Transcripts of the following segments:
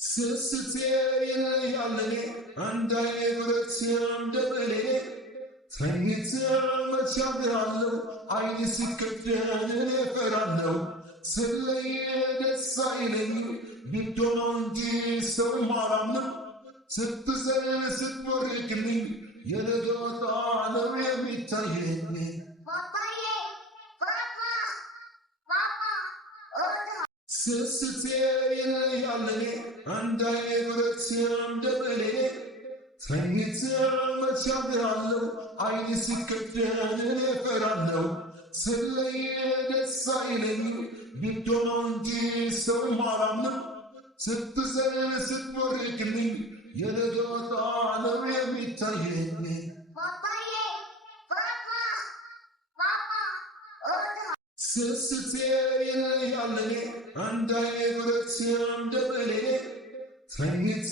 ስስቴ ያለኔ አንዳይ ብረትም ደበሌ ተኝተ መቻብያለው አይን ሲከደን እፈራለው ስለየ ደስ አይለኝ ቢዶነው እንጂ ሰው ማላምነው ስትዘል ስትቦርቅልኝ የነገወጣ ነው የሚታየኝ ስስቴ ያለኔ አንዳይ ብረትም ደበሌ ተኝተ መቻብያለው አይን ሲከደን እፈራለው ስለየ ደስ አይለኝ ቢዶነው እንጂ ሰው ማላምነው ስትዘል ስትቦርቅልኝ የነገወጣ ነው የሚታየኝ ስስቴ ያለኔ አንዳይ ብረትም ደበሌ ተኝተ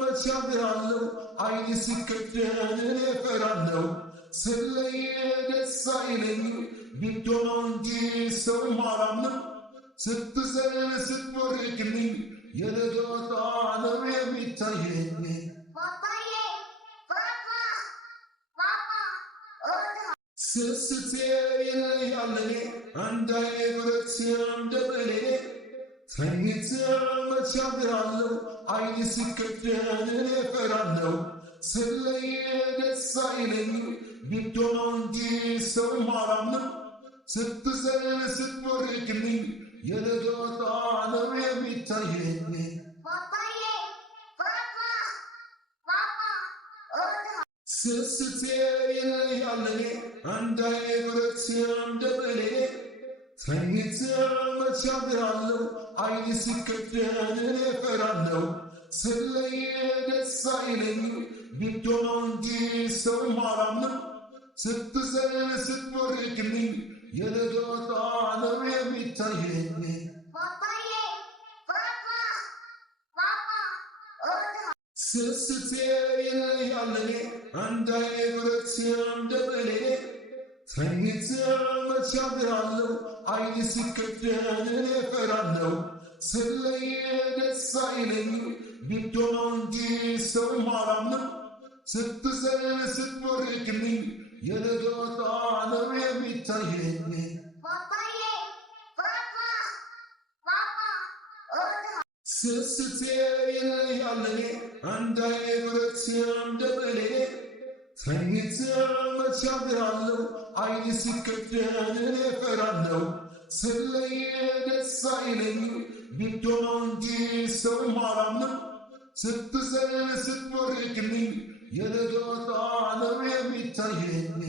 መቻብያለው አይን ሲከደን እፈራለው ስለየ ደስ አይለኝ ቢዶነው እንጂ ሰው ማላምነው ስትዘል ስትቦርቅልኝ የነገወጣ ነው የሚታየኝ ስስቴ ያለኔ አንዳይ ብረትም ደበሌ ተኝተ መቻብያለው አይን ሲከደን እፈራለው ስለየ ደስ አይለኝ ቢዶነው እንጂ ሰው ማላምነው ስትዘል ስትቦርቅልኝ የነገወጣ ነው የሚታየኝ ስስቴ ያለኔ አንዳይ ብረትም ደበሌ ተኝተ መቻብያለው አይን ሲከደን እፈራለው ስለየ ደስ አይለኝ ቢዶነው እንጂ ሰው ማላምነው ስትዘል ስትቦርቅልኝ የነገወጣ ነው የሚታየኝ ስስቴ ያለኔ አንዳይ ብረትም ደበሌ ተኝተ መቻብያለው አይን ሲከደን እፈራለው ስለየ ደስ አይለኝ ቢዶነው እንጂ ሰው ማላምነው ስትዘል ስትቦርቅልኝ የነገወጣ ነው የሚታየኝ ስስቴ ያለኔ አንዳይ ብረትም ደበሌ ተኝተ መቻብያለው አይን ሲከደን እፈራለው ስለየ ደስ አይለኝ ቢዶነው እንጂ ሰው ማላምነው ስትዘል ስትቦርቅልኝ የነገወጣ ነው የሚታየኝ